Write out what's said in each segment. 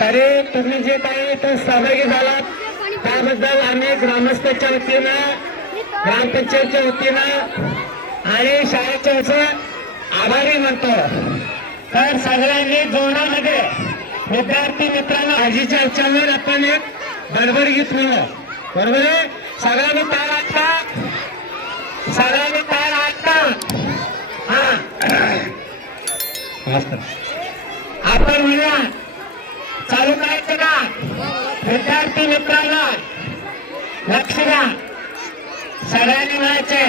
तरी तुम्ही जे काही इथं सहभागी झालात त्याबद्दल आम्ही ग्रामस्थांच्या वतीनं ग्रामपंचायतच्या वतीनं आणि शाळेच्या वतीनं आभारी म्हणतो तर सगळ्यांनी जोरामध्ये विद्यार्थी मित्रांना आजीच्या ह्याच्यावर आपण एक बरोबर गीत म्हणू बरोबर आहे? सगळ्यांनी तार आटका. सगळ्यांनी तार आटका. हा. आपण म्हणूया चालू करायचं का विद्यार्थी मित्रांनो लक्ष द्या. सगळ्यांनी म्हणायचे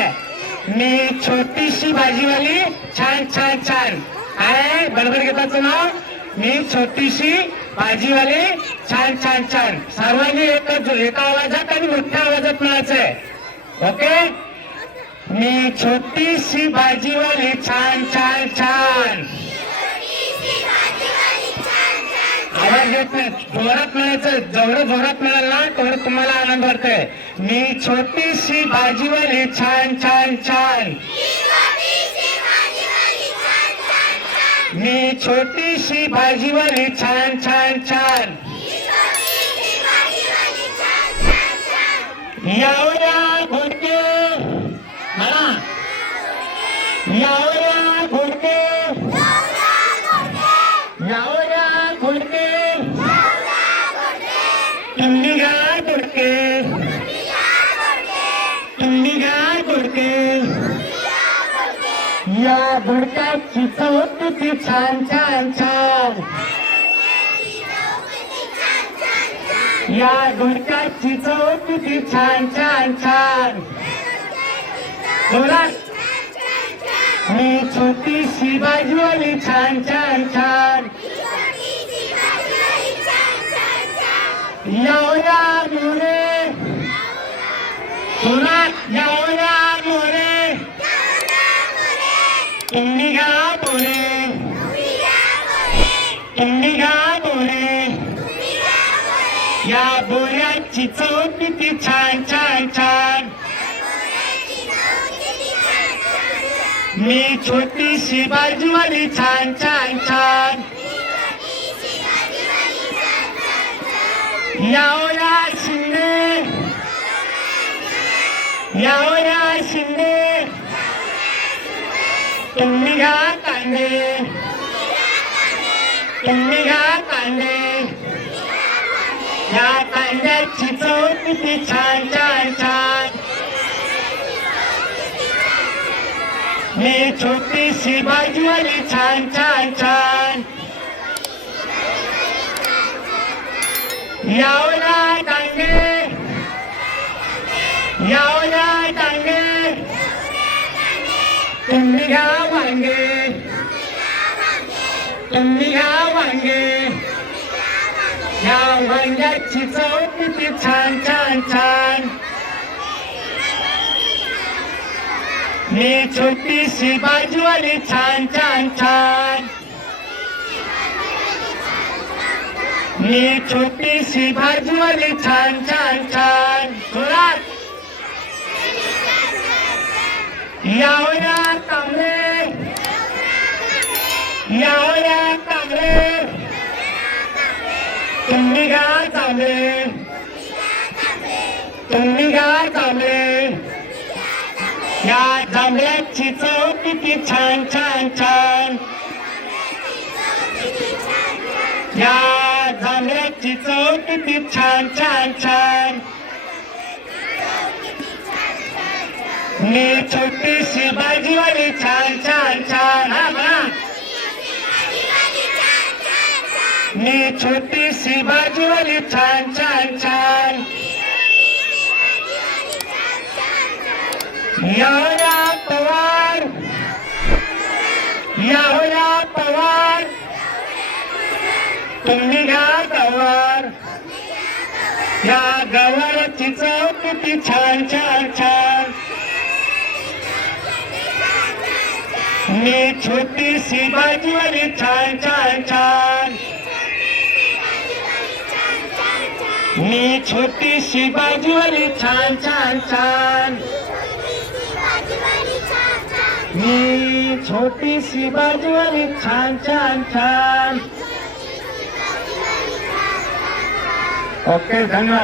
मी छोटीशी भाजीवाली छान छान छान. काय आहे? बडबड गीताचं नाव. मी छोटीशी भाजीवाली छान छान छान. सर्वांनी एकच एका आवाजात आणि मोठ्या आवाजात म्हणायचंय ओके? मी छोटीशी भाजीवाली छान छान छान. घेत नाही. जोरात मिळायचं जेवढं जोरात म्हणाल ना तेवढं तुम्हाला आनंद वाटतोय. मी छोटीशी भाजीवाली छान छान छान. मी छोटीशी भाजीवाली छान छान छान. या घोडके म्हणा यावया घोडके यावया घोडके तुम्ही घ्या घोडके तुम्ही घ्या घोडके या गुडक्याची चव किती छान छान छान. या गुडक्याची चव किती छान छान छान. बोला मी छोटीशी बाजूवाली छान छान छान यावया मोरे जोरात यावया मोरे तुम्ही घ्या मोरे तुम्ही घ्या या बोऱ्याची चव किती छान छान छान. मी छोटीशी बाजूवाली छान छान छान. यावया शिंदे. यावया शिंदे. तुम्ही घ्या कांदे तुम्ही घ्या कांदे या कांद्याची चव किती छान छान छान. मी छोटीशी बाजूवाली छान छान छान. यावला कांदे याव टांगे तुम्ही घ्या वांगे. तुम्ही घ्या वांगे. ह्या वांग्याची चव किती छान छान छान. मी छोटीशी बाजूवाली छान छान छान. मी छोटीशी बाजूवाली छान छान छान. जोरात. यावया तांबडे यावया तांबडे तुम्ही घ्या तांबडे तुम्ही घ्या तांबडे या जांभळ्याची चव किती छान छान छान. या जांभळ्याची चव किती छान छान छान. मी छोटीशी भाजीवाली छान छान छान हा मी छोटीशी भाजीवाली छान छान छान. यावया पवार. यावया पवार. तुम्ही घ्या गवार. या गवाराची चव किती छान छान छान. मी छोटीशी बाजूवाली छान छान छान. मी छोटीशी बाजूवाली छान छान छान. मी छोटीशी बाजूवाली छान छान छान. ओके धन्यवाद.